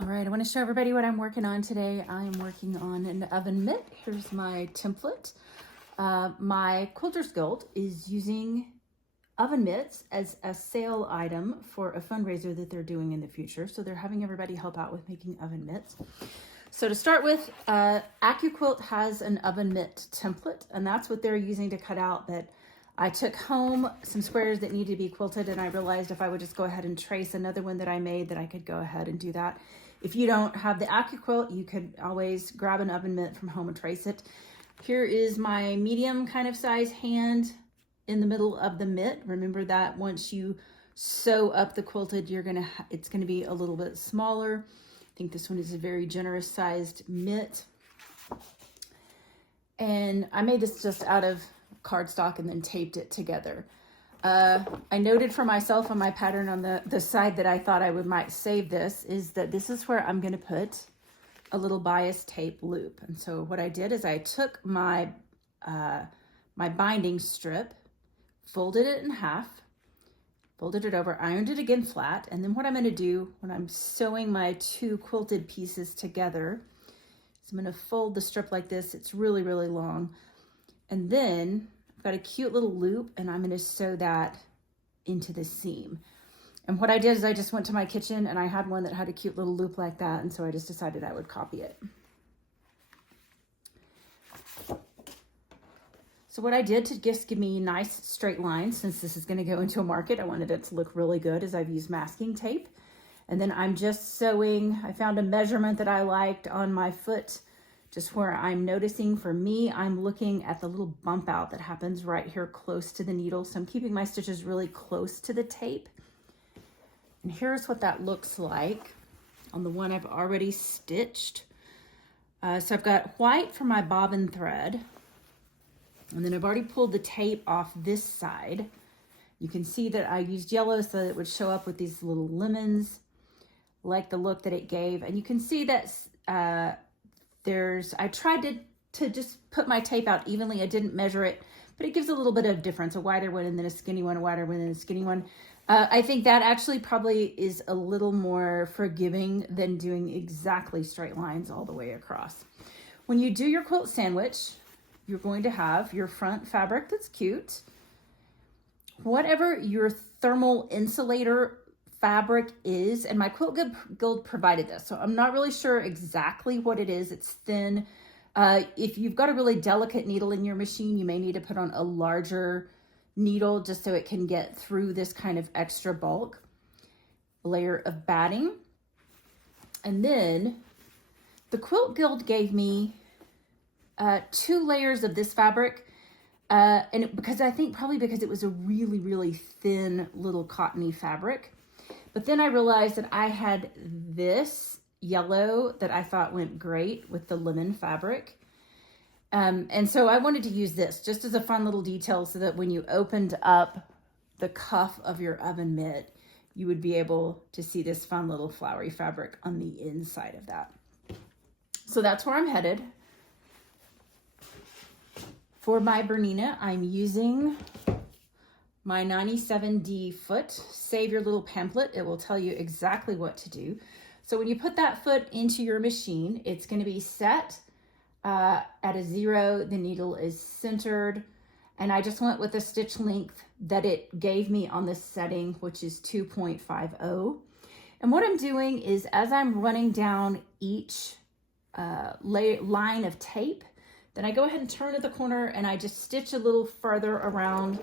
All right, I want to show everybody what I'm working on today. I'm working on an oven mitt. Here's my template. My Quilter's Guild is using oven mitts as a sale item for a fundraiser that they're doing in the future. So they're having everybody help out with making oven mitts. So to start with, AccuQuilt has an oven mitt template, and that's what they're using to cut out. That I took home some squares that needed to be quilted, and I realized if I would just go ahead and trace another one that I made, that I could go ahead and do that. If you don't have the AccuQuilt, you could always grab an oven mitt from home and trace it. Here is my medium kind of size hand in the middle of the mitt. Remember that once you sew up the quilted, it's gonna be a little bit smaller. I think this one is a very generous sized mitt. And I made this just out of cardstock and then taped it together. I noted for myself on my pattern on the side that I thought I might save this is that this is where I'm going to put a little bias tape loop. And so what I did is I took my my binding strip, folded it in half, folded it over, ironed it again flat, and then what I'm going to do when I'm sewing my two quilted pieces together is I'm going to fold the strip like this. It's really, really long. And then I've got a cute little loop, and I'm going to sew that into the seam. And what I did is I just went to my kitchen and I had one that had a cute little loop like that, and so I just decided I would copy it. So what I did to just give me nice straight lines, since this is going to go into a market, I wanted it to look really good, is I've used masking tape. And then I'm just sewing. I found a measurement that I liked on my foot, just where I'm noticing. For me, I'm looking at the little bump out that happens right here close to the needle. So I'm keeping my stitches really close to the tape. And here's what that looks like on the one I've already stitched. So I've got white for my bobbin thread. And then I've already pulled the tape off this side. You can see that I used yellow so that it would show up with these little lemons, like the look that it gave. And you can see that I tried to just put my tape out evenly. I didn't measure it, but it gives a little bit of difference, a wider one and then a skinny one, a wider one and a skinny one. I think that actually probably is a little more forgiving than doing exactly straight lines all the way across. When you do your quilt sandwich, you're going to have your front fabric that's cute. Whatever your thermal insulator fabric is, and my Quilt Guild provided this, so I'm not really sure exactly what it is. It's thin. If you've got a really delicate needle in your machine, you may need to put on a larger needle just so it can get through this kind of extra bulk. A layer of batting. And then the Quilt Guild gave me 2 layers of this fabric. Because it was a really, really thin little cottony fabric. But then I realized that I had this yellow that I thought went great with the lemon fabric. And so I wanted to use this just as a fun little detail so that when you opened up the cuff of your oven mitt, you would be able to see this fun little flowery fabric on the inside of that. So that's where I'm headed. For my Bernina, I'm using my 97D foot. Save your little pamphlet. It will tell you exactly what to do. So when you put that foot into your machine, it's going to be set at a 0. The needle is centered. And I just went with the stitch length that it gave me on this setting, which is 2.50. And what I'm doing is as I'm running down each line of tape, then I go ahead and turn at the corner and I just stitch a little further around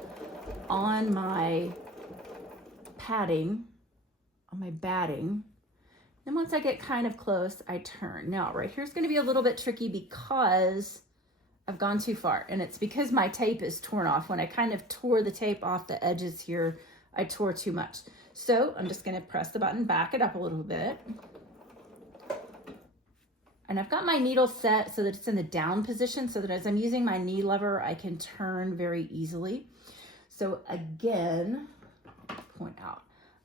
on my padding, on my batting. Then once I get kind of close, I turn. Now, right here's going to be a little bit tricky because I've gone too far, and it's because my tape is torn off. When I kind of tore the tape off the edges here, I tore too much. So I'm just going to press the button, back it up a little bit. And I've got my needle set so that it's in the down position so that as I'm using my knee lever, I can turn very easily. So again, point out,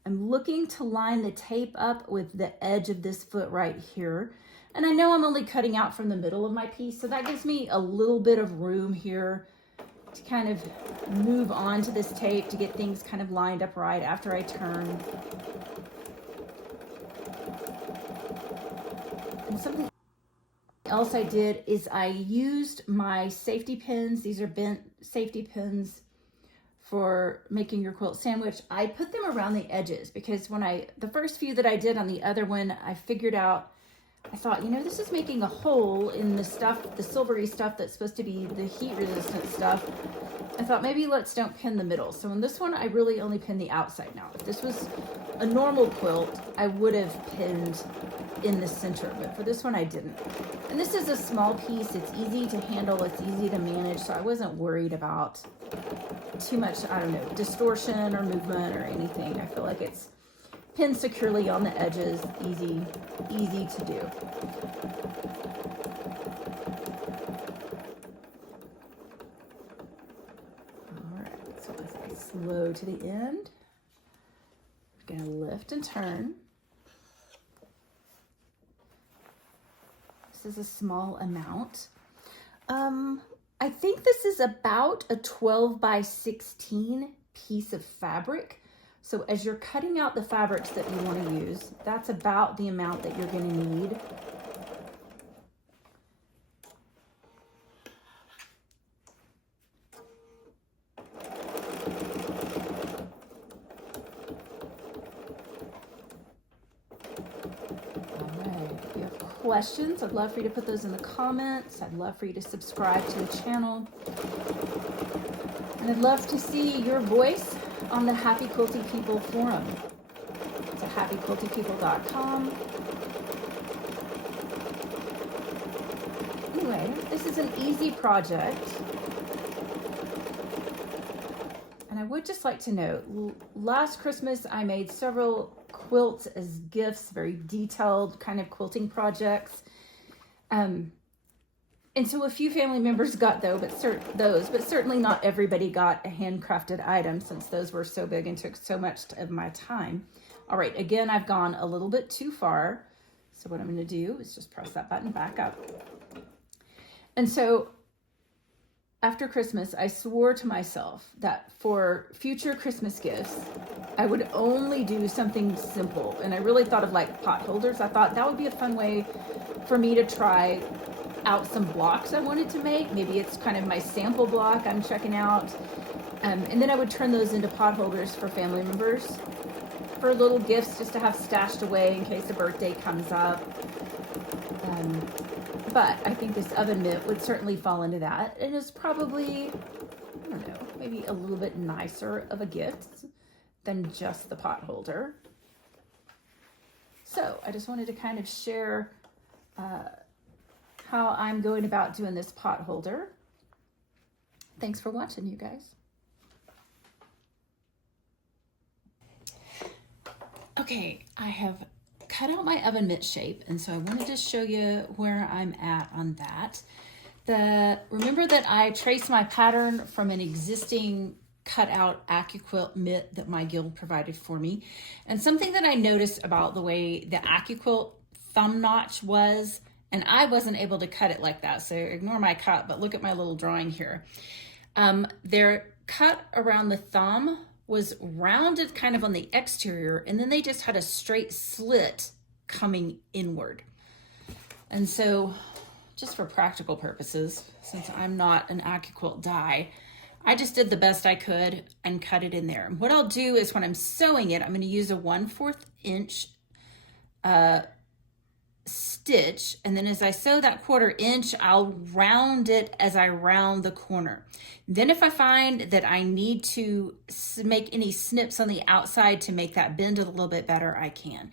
I'm looking to line the tape up with the edge of this foot right here. And I know I'm only cutting out from the middle of my piece, so that gives me a little bit of room here to kind of move on to this tape to get things kind of lined up right after I turn. And something else I did is I used my safety pins. These are bent safety pins for making your quilt sandwich. I put them around the edges because the first few that I did on the other one, I figured out, I thought, you know, this is making a hole in the stuff, the silvery stuff that's supposed to be the heat resistant stuff. I thought maybe let's don't pin the middle. So in this one, I really only pin the outside now. If this was a normal quilt, I would have pinned in the center, but for this one I didn't. And this is a small piece. It's easy to handle. It's easy to manage. So I wasn't worried about too much, I don't know, distortion or movement or anything. I feel like it's pinned securely on the edges, easy to do. All right, so as I slow to the end, I'm gonna lift and turn. This is a small amount. I think this is about a 12 by 16 piece of fabric. So as you're cutting out the fabrics that you want to use, that's about the amount that you're going to need. Questions, I'd love for you to put those in the comments. I'd love for you to subscribe to the channel. And I'd love to see your voice on the Happy Quilty People forum. It's at happyquiltypeople.com. Anyway, this is an easy project. And I would just like to note, last Christmas I made several quilts as gifts, very detailed kind of quilting projects. And so a few family members got those, but certainly not everybody got a handcrafted item since those were so big and took so much of my time. All right, again, I've gone a little bit too far. So what I'm going to do is just press that button back up. And so after Christmas, I swore to myself that for future Christmas gifts, I would only do something simple. And I really thought of like pot holders. I thought that would be a fun way for me to try out some blocks I wanted to make. Maybe it's kind of my sample block I'm checking out. And then I would turn those into pot holders for family members, for little gifts just to have stashed away in case a birthday comes up. But I think this oven mitt would certainly fall into that. It is probably, I don't know, maybe a little bit nicer of a gift than just the pot holder. So I just wanted to kind of share how I'm going about doing this pot holder. Thanks for watching, you guys. Okay, I have cut out my oven mitt shape, and so I wanted to show you where I'm at on that. Remember that I traced my pattern from an existing cut out AccuQuilt mitt that my guild provided for me. And something that I noticed about the way the AccuQuilt thumb notch was, and I wasn't able to cut it like that, so ignore my cut, but look at my little drawing here. Their cut around the thumb was rounded kind of on the exterior, and then they just had a straight slit coming inward. And so just for practical purposes, since I'm not an AccuQuilt die, I just did the best I could and cut it in there. And what I'll do is when I'm sewing it, I'm going to use a 1/4 inch stitch, and then as I sew that 1/4 inch, I'll round it as I round the corner. Then if I find that I need to make any snips on the outside to make that bend a little bit better, I can.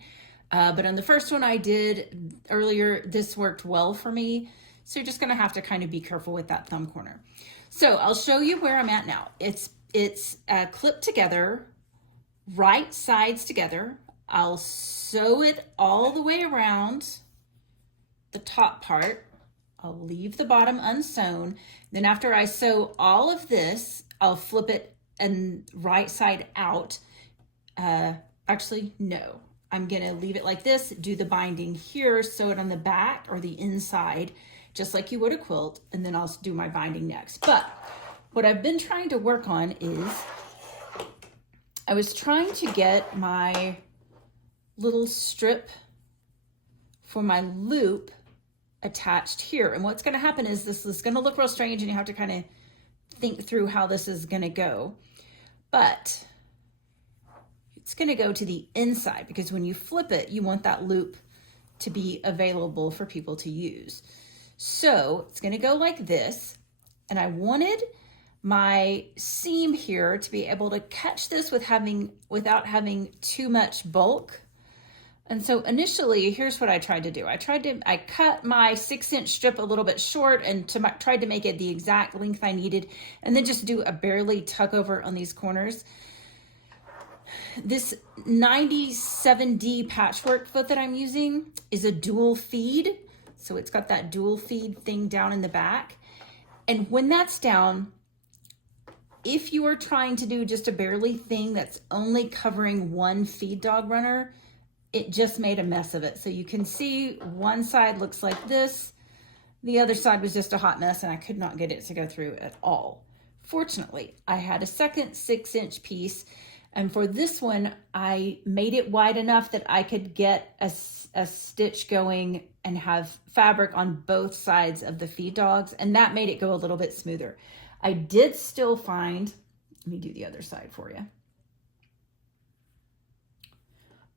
But on the first one I did earlier, this worked well for me. So you're just gonna have to kind of be careful with that thumb corner. So I'll show you where I'm at now. It's clipped together, right sides together. I'll sew it all the way around the top part. I'll leave the bottom unsewn. Then after I sew all of this, I'll flip it and right side out. Actually, no, I'm gonna leave it like this, do the binding here, sew it on the back or the inside, just like you would a quilt, and then I'll do my binding next. But what I've been trying to work on is, I was trying to get my little strip for my loop attached here. And what's going to happen is this is going to look real strange, and you have to kind of think through how this is going to go. But it's going to go to the inside, because when you flip it, you want that loop to be available for people to use. So it's going to go like this. And I wanted my seam here to be able to catch this without having too much bulk. And so initially, here's what I tried to do. I cut my 6-inch strip a little bit short and tried to make it the exact length I needed, and then just do a barely tuck over on these corners. This 97D patchwork foot that I'm using is a dual feed. So it's got that dual feed thing down in the back. And when that's down, if you are trying to do just a barely thing that's only covering one feed dog runner, it just made a mess of it. So you can see one side looks like this. The other side was just a hot mess, and I could not get it to go through at all. Fortunately, I had a second 6-inch piece, and for this one, I made it wide enough that I could get a stitch going and have fabric on both sides of the feed dogs, and that made it go a little bit smoother. I did still find, let me do the other side for you.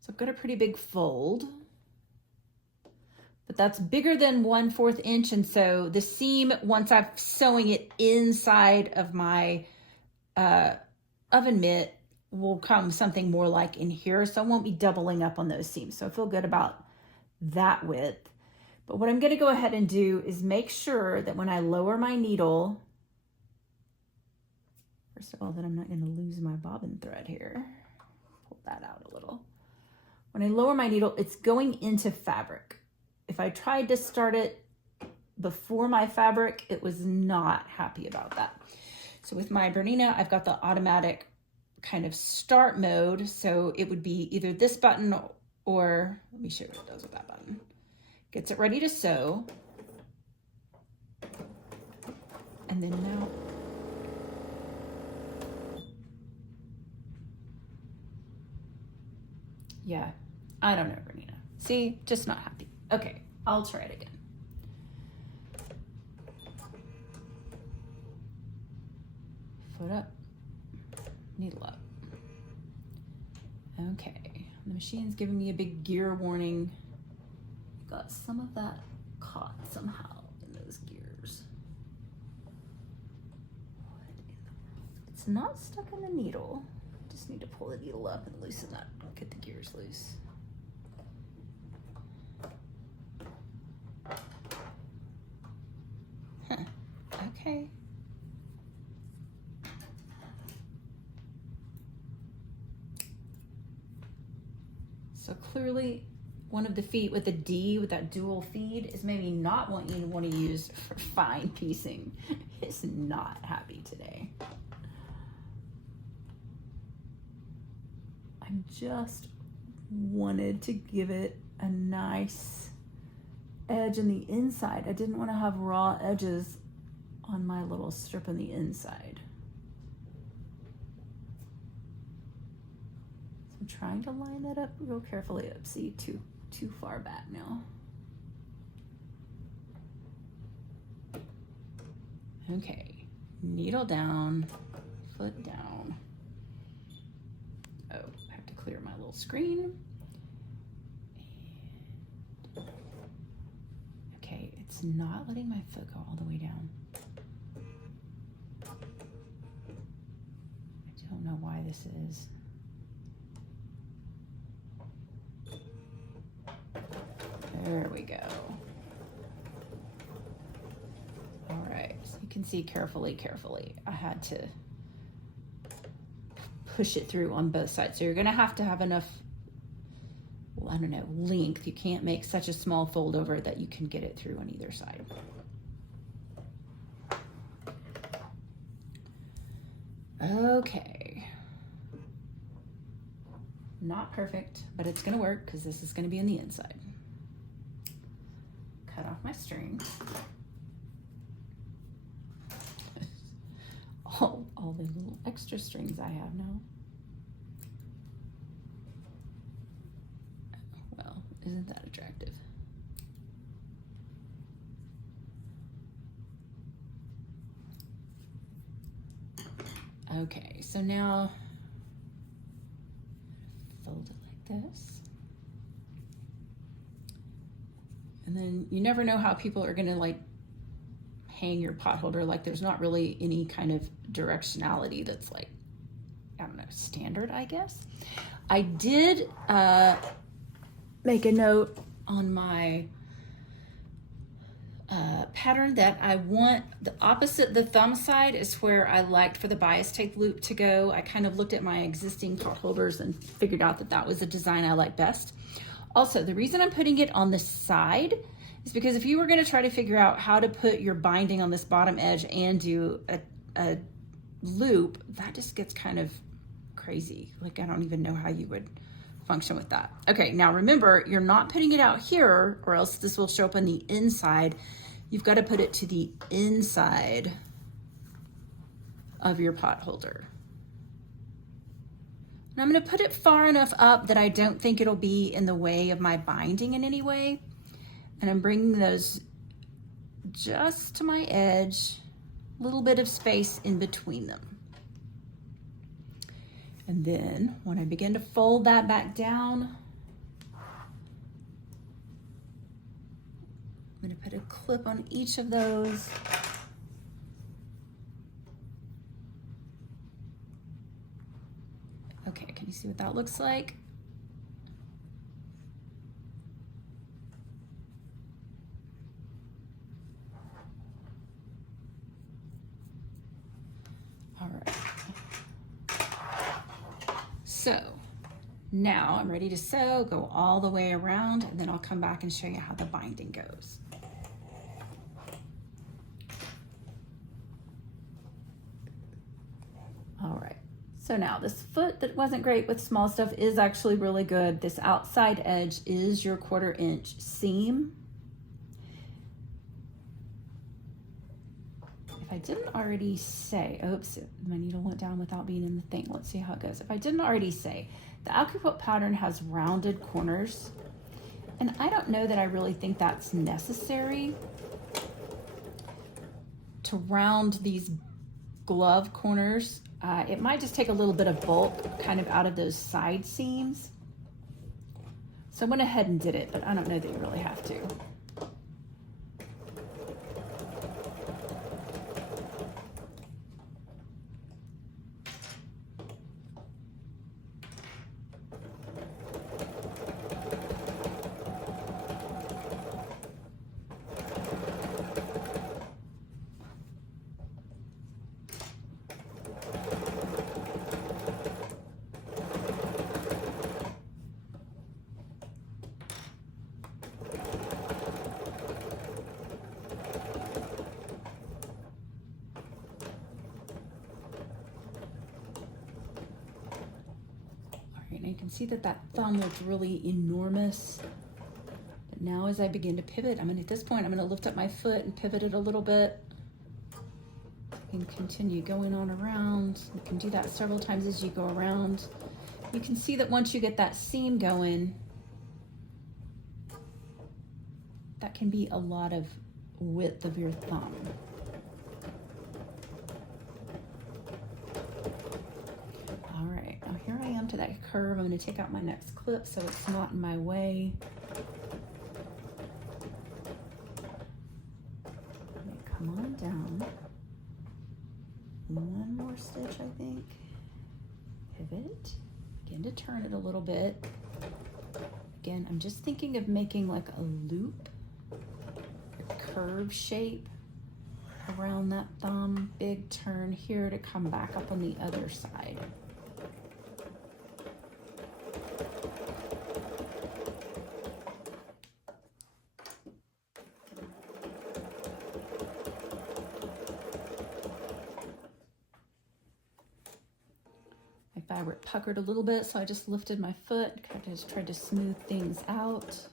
So I've got a pretty big fold, but that's bigger than 1/4 inch. And so the seam, once I'm sewing it inside of my oven mitt, will come something more like in here. So I won't be doubling up on those seams. So I feel good about that width. But what I'm going to go ahead and do is make sure that when I lower my needle, first of all, that I'm not going to lose my bobbin thread here. Pull that out a little. When I lower my needle, it's going into fabric. If I tried to start it before my fabric, it was not happy about that. So with my Bernina, I've got the automatic kind of start mode. So it would be either this button or, let me show you what it does with that button. Gets it ready to sew. And then now, yeah, I don't know, Bernina. See, just not happy. Okay, I'll try it again. Foot up, needle up. Okay, the machine's giving me a big gear warning. Got some of that caught somehow in those gears. What in the world? It's not stuck in the needle. Just need to pull the needle up and loosen that, get the gears loose. Huh. Okay. So clearly one of the feet with the D, with that dual feed, is maybe not what you want to use for fine piecing. It's not happy today. I just wanted to give it a nice edge on the inside. I didn't want to have raw edges on my little strip on the inside. So I'm trying to line that up real carefully. Up, see, too far back now. Okay, needle down, foot down. Oh, I have to clear my little screen. And okay, it's not letting my foot go all the way down. I don't know why this is. There we go. All right, so you can see carefully, I had to push it through on both sides. So you're gonna have to have enough, well, I don't know, length. You can't make such a small fold over that you can get it through on either side. Okay. Not perfect, but it's gonna work because this is gonna be on the inside. Cut off my string. all the little extra strings I have now. Well, isn't that attractive? Okay, so now fold it like this. And then you never know how people are gonna like hang your pot holder. Like there's not really any kind of directionality that's like, I don't know, standard, I guess. I did make a note on my pattern that I want the opposite, the thumb side is where I liked for the bias tape loop to go. I kind of looked at my existing pot holders and figured out that that was the design I like best. Also, the reason I'm putting it on the side is because if you were going to try to figure out how to put your binding on this bottom edge and do a loop, that just gets kind of crazy. Like I don't even know how you would function with that. Okay, now remember, you're not putting it out here or else this will show up on the inside. You've got to put it to the inside of your pot holder. And I'm going to put it far enough up that I don't think it'll be in the way of my binding in any way. And I'm bringing those just to my edge, a little bit of space in between them. And then when I begin to fold that back down, I'm going to put a clip on each of those. Okay, can you see what that looks like? All right. So now I'm ready to sew, go all the way around, and then I'll come back and show you how the binding goes. All right, so now this foot that wasn't great with small stuff is actually really good. This outside edge is your 1/4 inch seam. If I didn't already say, oops, my needle went down without being in the thing. Let's see how it goes. If I didn't already say, the Happy Quilt pattern has rounded corners, and I don't know that I really think that's necessary to round these glove corners. It might just take a little bit of bulk kind of out of those side seams. So I went ahead and did it, but I don't know that you really have to. And you can see that that thumb looks really enormous. But now as I begin to pivot, at this point, I'm gonna lift up my foot and pivot it a little bit and continue going on around. You can do that several times as you go around. You can see that once you get that seam going, that can be a lot of width of your thumb. All right, now here I am to that curve. I'm going to take out my next clip so it's not in my way. Come on down. One more stitch, I think. Pivot. Begin to turn it a little bit. Again, I'm just thinking of making like a loop, a curve shape around that thumb. Big turn here to come back up on the other side. My fabric puckered a little bit, so I just lifted my foot, kind of just tried to smooth things out.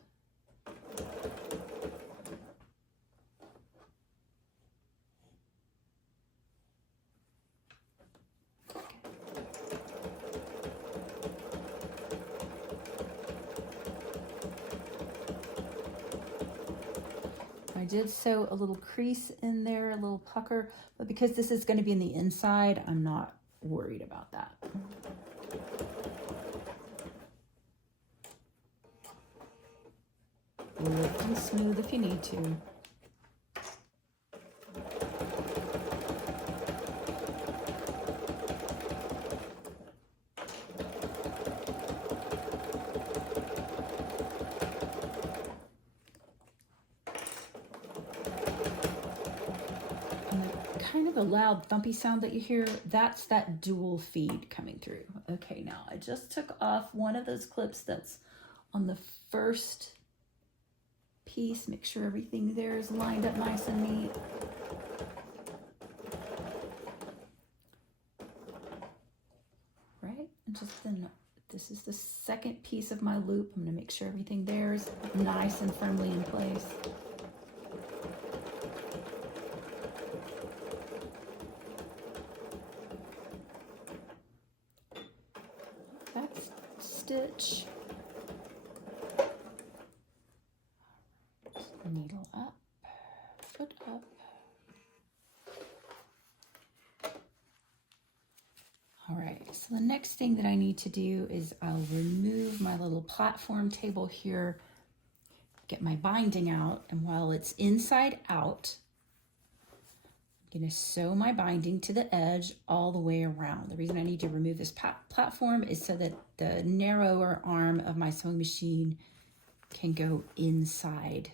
I did sew a little crease in there, a little pucker, but because this is going to be in the inside, I'm not worried about that. Lift and smooth if you need to. Kind of a loud thumpy sound that you hear, that's that dual feed coming through. Okay, now I just took off one of those clips that's on the first piece. Make sure everything there is lined up nice and neat. Right, and just then, this is the second piece of my loop. I'm gonna make sure everything there is nice and firmly in place. Stitch, needle up, foot up. All right, so the next thing that I need to do is I'll remove my little platform table here, get my binding out, and while it's inside out, I'm gonna sew my binding to the edge all the way around. The reason I need to remove this platform is so that the narrower arm of my sewing machine can go inside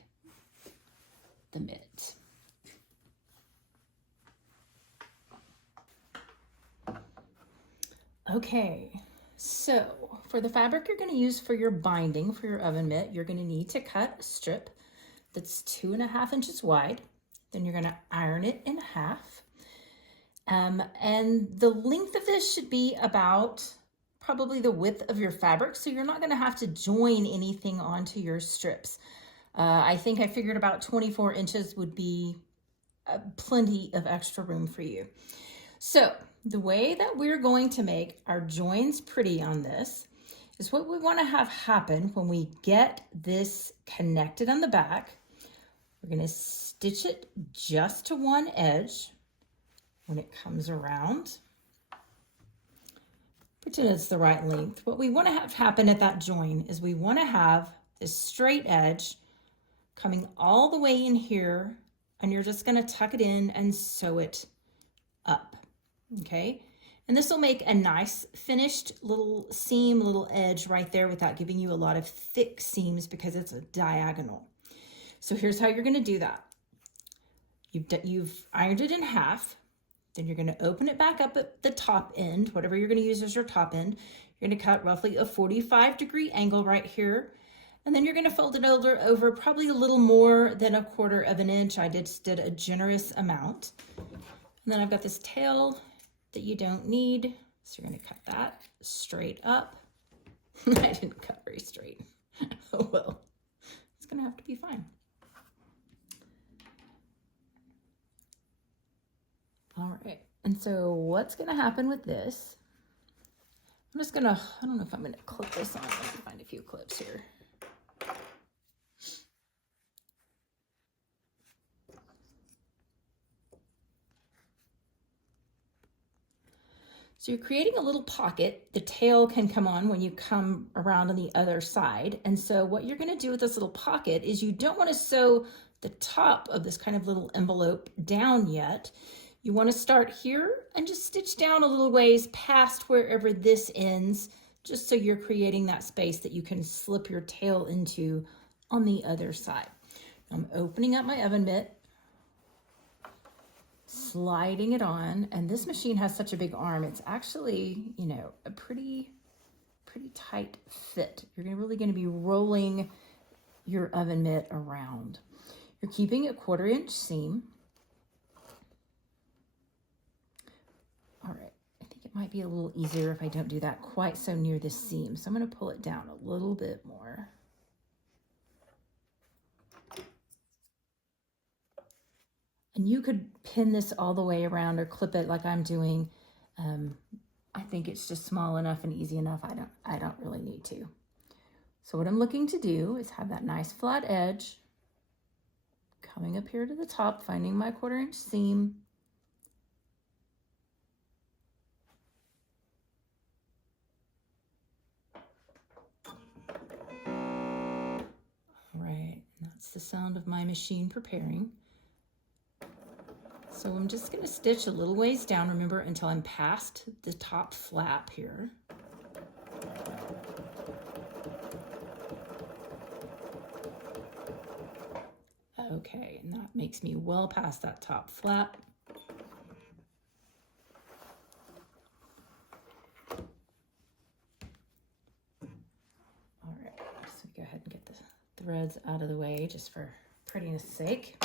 the mitt. Okay, so for the fabric you're gonna use for your binding for your oven mitt, you're gonna need to cut a strip that's 2.5 inches wide. Then you're gonna iron it in half. And the length of this should be about probably the width of your fabric, so you're not gonna have to join anything onto your strips. I think I figured about 24 inches would be plenty of extra room for you. So the way that we're going to make our joins pretty on this is what we wanna have happen when we get this connected on the back. We're gonna stitch it just to one edge when it comes around. Pretend it's the right length. What we want to have happen at that join is we want to have this straight edge coming all the way in here, and you're just going to tuck it in and sew it up, okay? And this will make a nice finished little seam, little edge right there without giving you a lot of thick seams because it's a diagonal. So here's how you're going to do that. You've ironed it in half. Then you're going to open it back up at the top end, whatever you're going to use as your top end. You're going to cut roughly a 45-degree angle right here. And then you're going to fold it over probably a little more than 1/4 of an inch. I just did a generous amount. And then I've got this tail that you don't need. So you're going to cut that straight up. I didn't cut very straight. Oh well, it's going to have to be fine. All right, and so what's gonna happen with this, I'm just gonna, I don't know if I'm gonna clip this on, I can find a few clips here. So you're creating a little pocket. The tail can come on when you come around on the other side. And so what you're gonna do with this little pocket is you don't wanna sew the top of this kind of little envelope down yet. You want to start here and just stitch down a little ways past wherever this ends, just so you're creating that space that you can slip your tail into on the other side. I'm opening up my oven mitt, sliding it on, and this machine has such a big arm. It's actually, you know, a pretty tight fit. You're really going to be rolling your oven mitt around. You're keeping a 1/4 inch seam. All right, I think it might be a little easier if I don't do that quite so near the seam. So I'm going to pull it down a little bit more. And you could pin this all the way around or clip it like I'm doing. I think it's just small enough and easy enough. I don't really need to. So what I'm looking to do is have that nice flat edge coming up here to the top, finding my 1/4 inch seam. right, that's the sound of my machine preparing. So I'm just going to stitch a little ways down, remember, until I'm past the top flap here. Okay, and that makes me well past that top flap. All right, so go ahead and get the threads out of the way just for prettiness sake.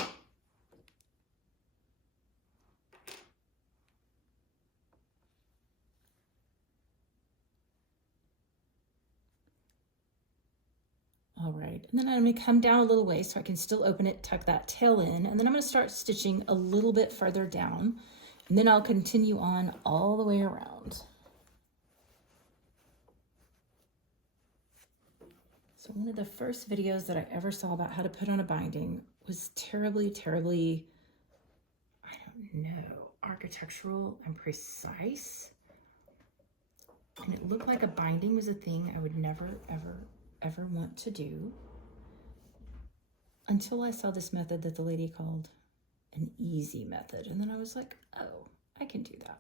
All right, and then I'm going to come down a little way so I can still open it, tuck that tail in, and then I'm going to start stitching a little bit further down, and then I'll continue on all the way around. So one of the first videos that I ever saw about how to put on a binding was terribly, I don't know, architectural and precise. And it looked like a binding was a thing I would never, ever want to do until I saw this method that the lady called an easy method. And then I was like, oh, I can do that.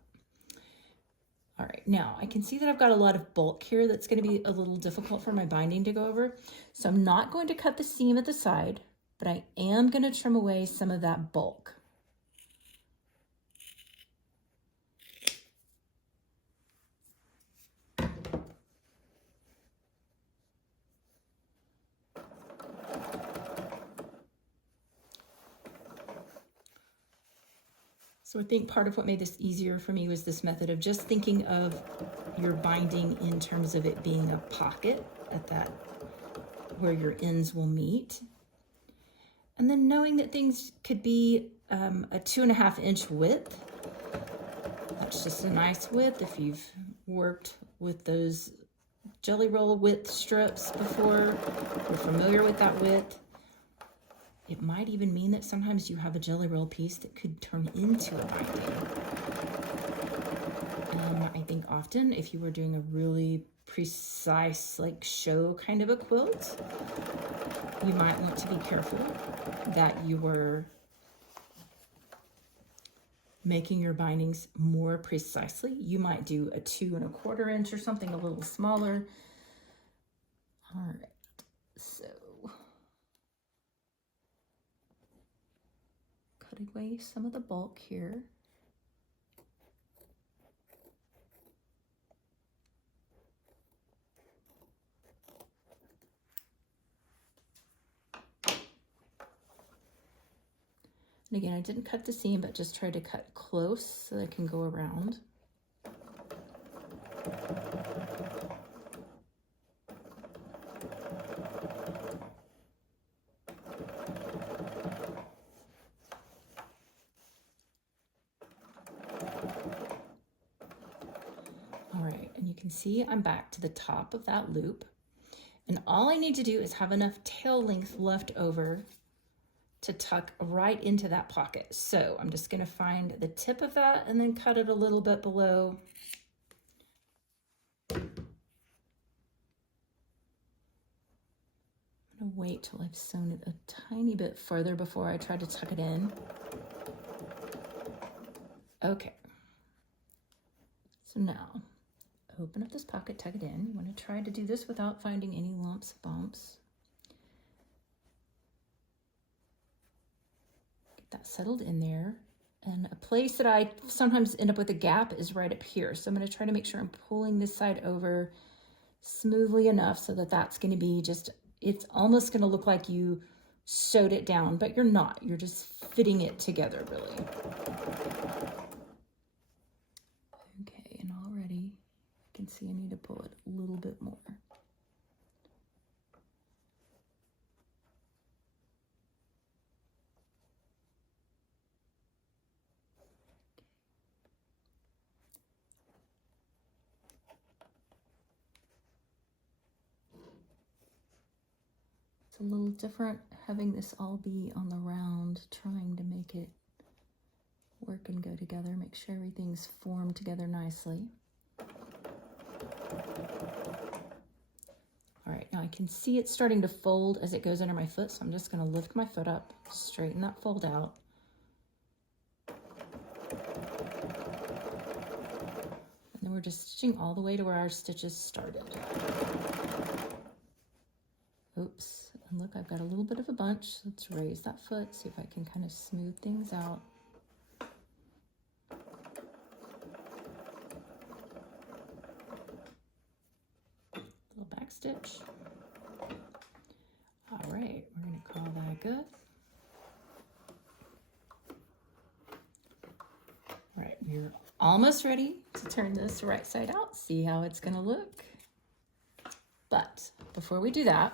All right, now I can see that I've got a lot of bulk here that's going to be a little difficult for my binding to go over. So I'm not going to cut the seam at the side, but I am going to trim away some of that bulk. So I think part of what made this easier for me was this method of just thinking of your binding in terms of it being a pocket at that where your ends will meet. And then knowing that things could be a 2.5 inch width. That's just a nice width if you've worked with those jelly roll width strips before, you're familiar with that width. It might even mean that sometimes you have a jelly roll piece that could turn into a binding. I think often if you were doing a really precise, like show kind of a quilt, you might want to be careful that you were making your bindings more precisely. You might do a 2.25 inch or something a little smaller. All right, so cutting away some of the bulk here. And again, I didn't cut the seam, but just tried to cut close so that I can go around. All right, and you can see I'm back to the top of that loop. And all I need to do is have enough tail length left over to tuck right into that pocket. So I'm just gonna find the tip of that and then cut it a little bit below. I'm gonna wait till I've sewn it a tiny bit further before I try to tuck it in. Okay. So now, open up this pocket, tuck it in. You wanna try to do this without finding any lumps, bumps. That settled in there. And a place that I sometimes end up with a gap is right up here. So I'm going to try to make sure I'm pulling this side over smoothly enough so that that's going to be just, it's almost going to look like you sewed it down, but you're not. You're just fitting it together, really. Okay, and already I can see I need to pull it a little bit more. A little different having this all be on the round, trying to make it work and go together, make sure everything's formed together nicely. All right, right, now I can see it starting to fold as it goes under my foot, so I'm just going to lift my foot up, straighten that fold out. And then we're just stitching all the way to where our stitches started. Oops, and look, I've got a little bit of a bunch. Let's raise that foot, see if I can kind of smooth things out. Little back stitch. All right, we're going to call that good. All right, we're almost ready to turn this right side out, see how it's going to look. But before we do that,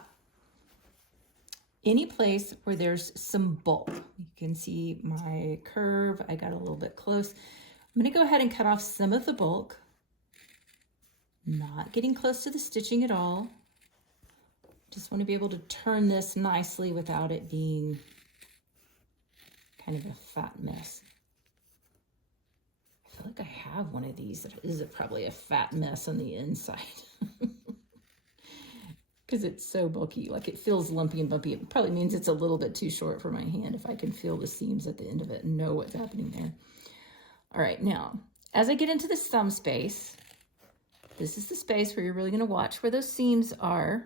any place where there's some bulk, you can see my curve, I got a little bit close. I'm going to go ahead and cut off some of the bulk, not getting close to the stitching at all. Just want to be able to turn this nicely without it being kind of a fat mess. I feel like I have one of these that is probably a fat mess on the inside. Because it's so bulky, like it feels lumpy and bumpy. It probably means it's a little bit too short for my hand if I can feel the seams at the end of it and know what's happening there. All right, now, as I get into this thumb space, this is the space where you're really gonna watch where those seams are.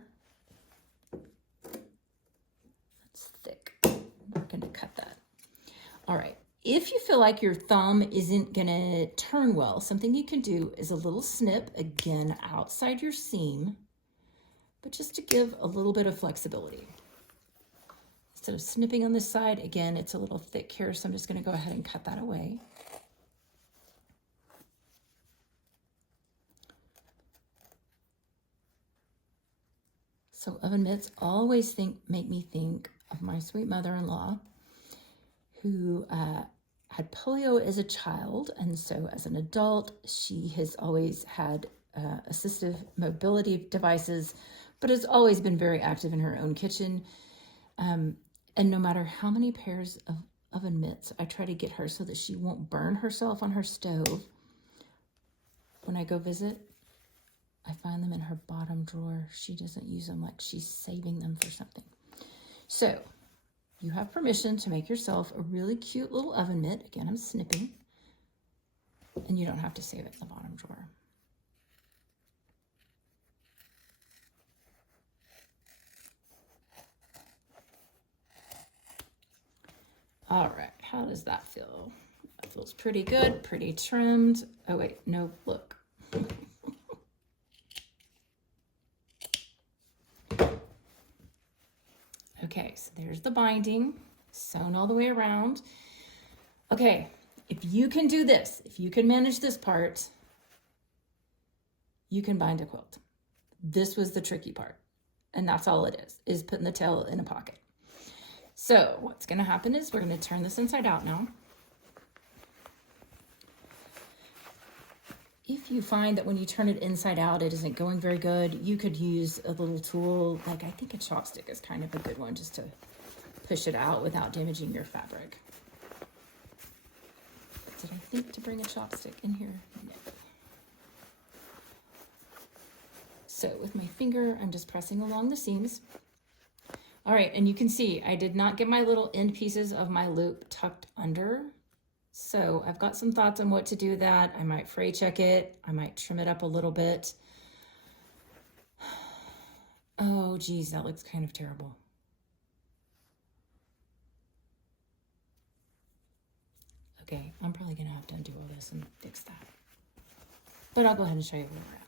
That's thick, I'm not gonna cut that. All right, if you feel like your thumb isn't gonna turn well, something you can do is a little snip, again, outside your seam, but just to give a little bit of flexibility. Instead of snipping on this side, again, it's a little thick here, so I'm just gonna go ahead and cut that away. So oven mitts always make me think of my sweet mother-in-law who had polio as a child, and so as an adult, she has always had assistive mobility devices, but has always been very active in her own kitchen. And no matter how many pairs of oven mitts I try to get her so that she won't burn herself on her stove, when I go visit, I find them in her bottom drawer. She doesn't use them, like she's saving them for something. So you have permission to make yourself a really cute little oven mitt. Again, I'm snipping, and you don't have to save it in the bottom drawer. All right, how does that feel? That feels pretty good, pretty trimmed. Oh wait, no, look. Okay, so there's the binding, sewn all the way around. Okay, if you can do this, if you can manage this part, you can bind a quilt. This was the tricky part, and that's all it is putting the tail in a pocket. So what's gonna happen is we're gonna turn this inside out now. If you find that when you turn it inside out, it isn't going very good, you could use a little tool, like I think a chopstick is kind of a good one just to push it out without damaging your fabric. Did I think to bring a chopstick in here? No. So with my finger, I'm just pressing along the seams. All right, and you can see I did not get my little end pieces of my loop tucked under. So I've got some thoughts on what to do with that. I might fray check it. I might trim it up a little bit. Oh geez, that looks kind of terrible. Okay, I'm probably gonna have to undo all this and fix that. But I'll go ahead and show you where we're at.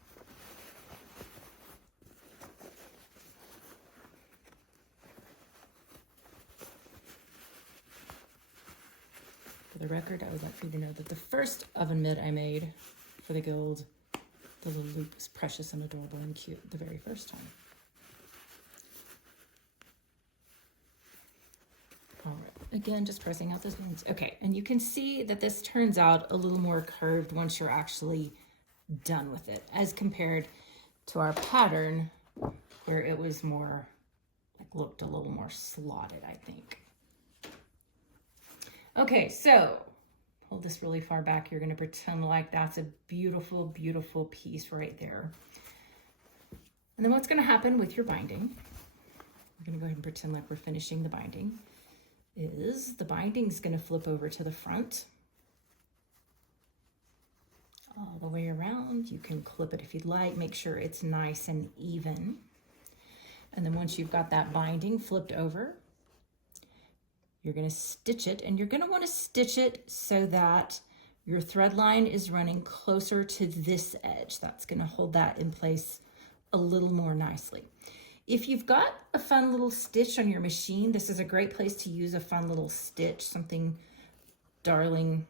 For the record, I would like for you to know that the first oven mitt I made for the guild, the little loop was precious and adorable and cute the very first time. All right, again, just pressing out those ones. Okay, and you can see that this turns out a little more curved once you're actually done with it, as compared to our pattern where it was more, like looked a little more slotted, I think. Okay, so pull this really far back. You're gonna pretend like that's a beautiful, beautiful piece right there. And then what's going to happen with your binding, we're going to go ahead and pretend like we're finishing the binding, is the binding's going to flip over to the front all the way around. You can clip it if you'd like, make sure it's nice and even. And then once you've got that binding flipped over, you're going to stitch it, and you're going to want to stitch it so that your thread line is running closer to this edge. That's going to hold that in place a little more nicely. If you've got a fun little stitch on your machine, this is a great place to use a fun little stitch, something darling.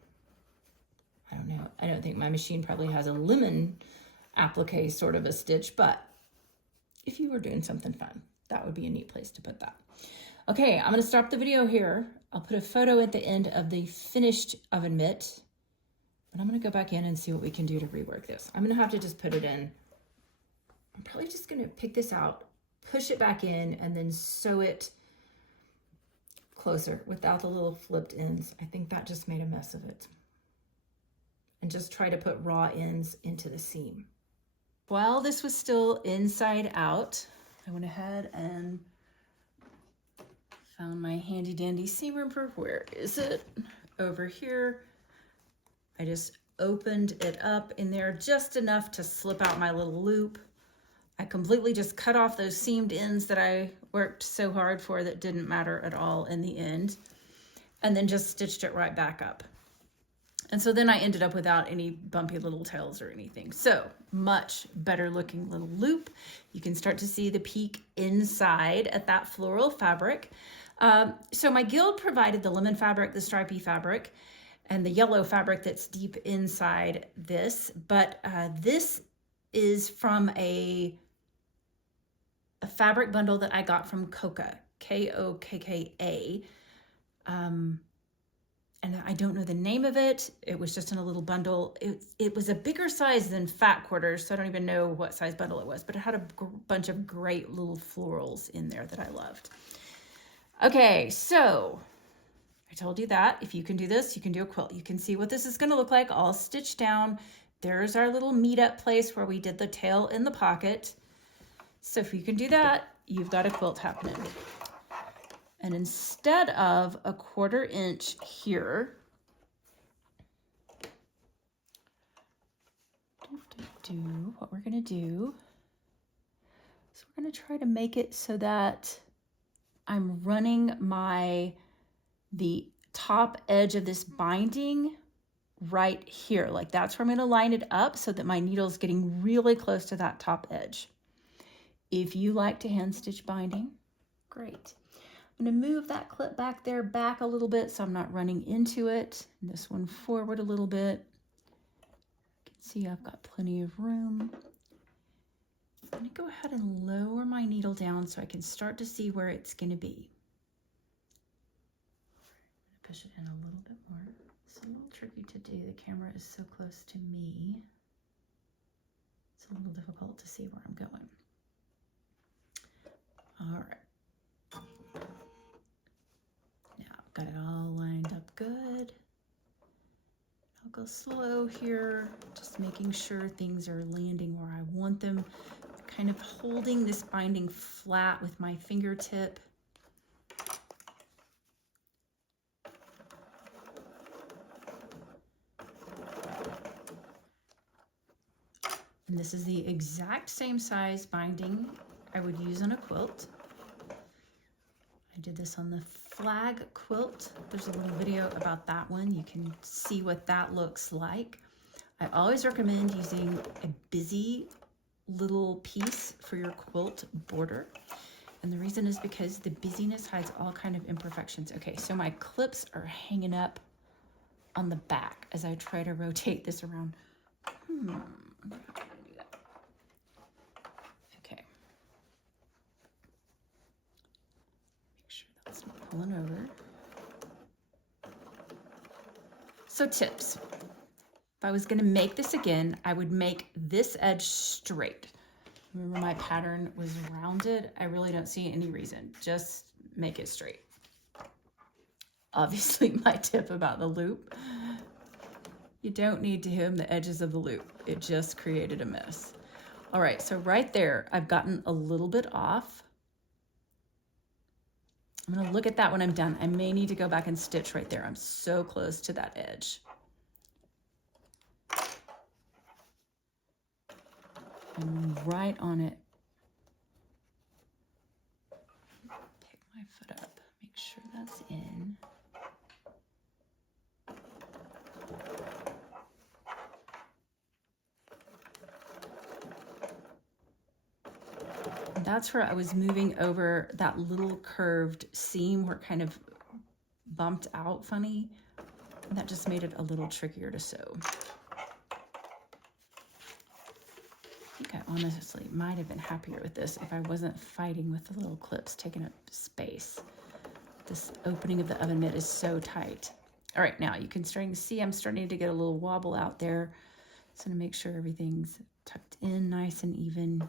I don't know. I don't think my machine probably has a lemon applique sort of a stitch, but if you were doing something fun, that would be a neat place to put that. Okay, I'm going to stop the video here. I'll put a photo at the end of the finished oven mitt, but I'm going to go back in and see what we can do to rework this. I'm going to have to just put it in. I'm probably just going to pick this out, push it back in, and then sew it closer without the little flipped ends. I think that just made a mess of it. And just try to put raw ends into the seam. While this was still inside out, I went ahead and found my handy dandy seam ripper. Where is it? Over here. I just opened it up in there just enough to slip out my little loop. I completely just cut off those seamed ends that I worked so hard for that didn't matter at all in the end, and then just stitched it right back up. And so then I ended up without any bumpy little tails or anything. So much better looking little loop. You can start to see the peak inside at that floral fabric. So my guild provided the lemon fabric, the stripy fabric, and the yellow fabric that's deep inside this. But this is from a fabric bundle that I got from Kokka, Kokka. And I don't know the name of it. It was just in a little bundle. It was a bigger size than fat quarters, so I don't even know what size bundle it was, but it had a bunch of great little florals in there that I loved. Okay, so I told you that if you can do this, you can do a quilt. You can see what this is going to look like all stitched down. There's our little meetup place where we did the tail in the pocket. So if you can do that, you've got a quilt happening. And instead of a 1/4 inch here, what we're going to do is we're going to try to make it so that I'm running the top edge of this binding right here. Like that's where I'm going to line it up so that my needle is getting really close to that top edge. If you like to hand stitch binding, great. I'm going to move that clip back there back a little bit so I'm not running into it. And this one forward a little bit. You can see I've got plenty of room. I'm going to go ahead and lower my needle down so I can start to see where it's going to be. I'm going to push it in a little bit more. It's a little tricky to do. The camera is so close to me. It's a little difficult to see where I'm going. All right. Got it all lined up good. I'll go slow here, just making sure things are landing where I want them. Kind of holding this binding flat with my fingertip. And this is the exact same size binding I would use on a quilt. I did this on the flag quilt. There's a little video about that one. You can see what that looks like. I always recommend using a busy little piece for your quilt border. And the reason is because the busyness hides all kind of imperfections. Okay, so my clips are hanging up on the back as I try to rotate this around. I'm not gonna do that. Okay. Make sure that's not pulling over. So tips. If I was gonna make this again, I would make this edge straight. Remember my pattern was rounded. I really don't see any reason. Just make it straight. Obviously, my tip about the loop, you don't need to hem the edges of the loop. It just created a mess. All right, so right there, I've gotten a little bit off. I'm gonna look at that when I'm done. I may need to go back and stitch right there. I'm so close to that edge. I'm right on it. Pick my foot up, make sure that's in. That's where I was moving over that little curved seam where it kind of bumped out funny. And that just made it a little trickier to sew. I think I honestly might have been happier with this if I wasn't fighting with the little clips taking up space. This opening of the oven mitt is so tight. All right, now you can see I'm starting to get a little wobble out there. So to make sure everything's tucked in nice and even.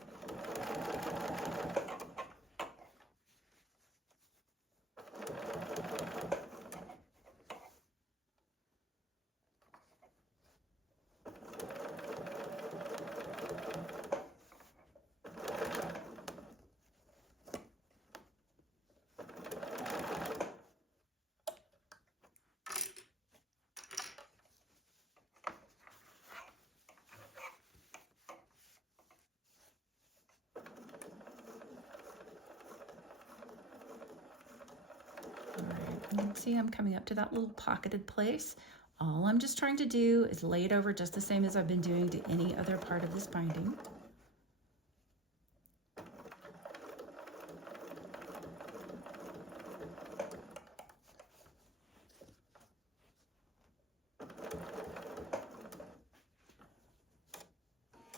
See, I'm coming up to that little pocketed place. All I'm just trying to do is lay it over just the same as I've been doing to any other part of this binding.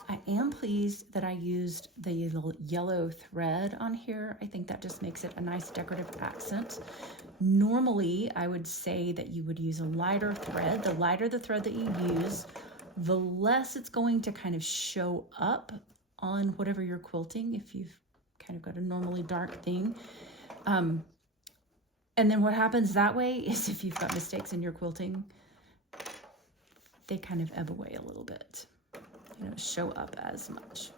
I am pleased that I used the yellow thread on here. I think that just makes it a nice decorative accent. Normally, I would say that you would use a lighter thread. The lighter the thread that you use, the less it's going to kind of show up on whatever you're quilting if you've kind of got a normally dark thing. And then what happens that way is if you've got mistakes in your quilting, they kind of ebb away a little bit. They don't show up as much.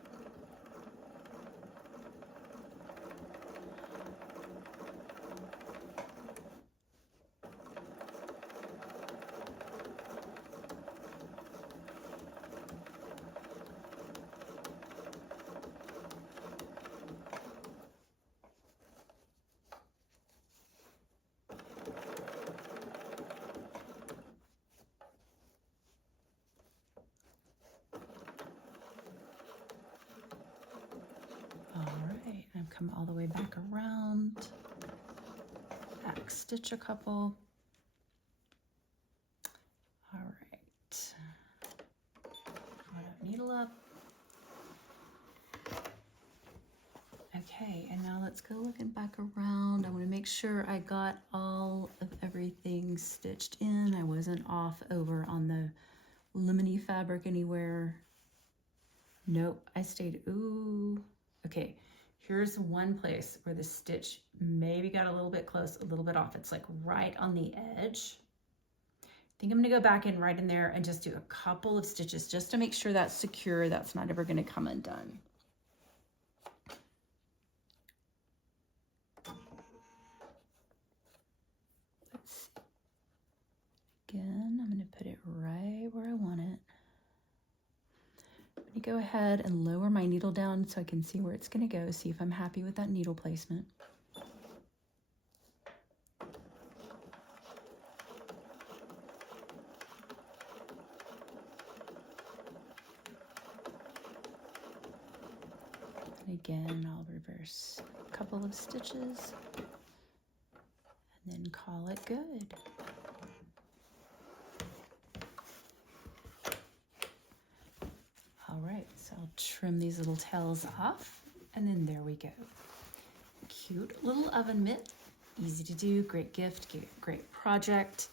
I've come all the way back around, back stitch a couple. All right, needle up. Okay, and now let's go looking back around. I want to make sure I got all of everything stitched in. I wasn't off over on the lemony fabric anywhere. Nope, I stayed, ooh, okay. Here's one place where the stitch maybe got a little bit close, a little bit off. It's like right on the edge. I think I'm gonna go back in right in there and just do a couple of stitches just to make sure that's secure. That's not ever gonna come undone. Let's see. Again, I'm gonna put it right where I want it. I'm gonna go ahead and lower my needle down so I can see where it's gonna go, see if I'm happy with that needle placement. And again, I'll reverse a couple of stitches and then call it good. All right, so I'll trim these little tails off, and then there we go. Cute little oven mitt, easy to do, great gift, great project.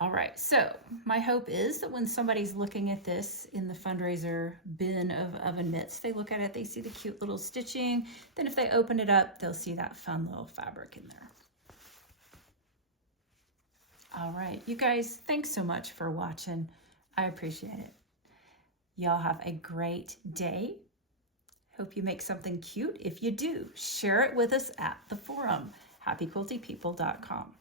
All right, so my hope is that when somebody's looking at this in the fundraiser bin of oven mitts, they look at it, they see the cute little stitching, then if they open it up, they'll see that fun little fabric in there. All right, you guys, thanks so much for watching. I appreciate it. Y'all have a great day. Hope you make something cute. If you do, share it with us at the forum, happyquiltypeople.com.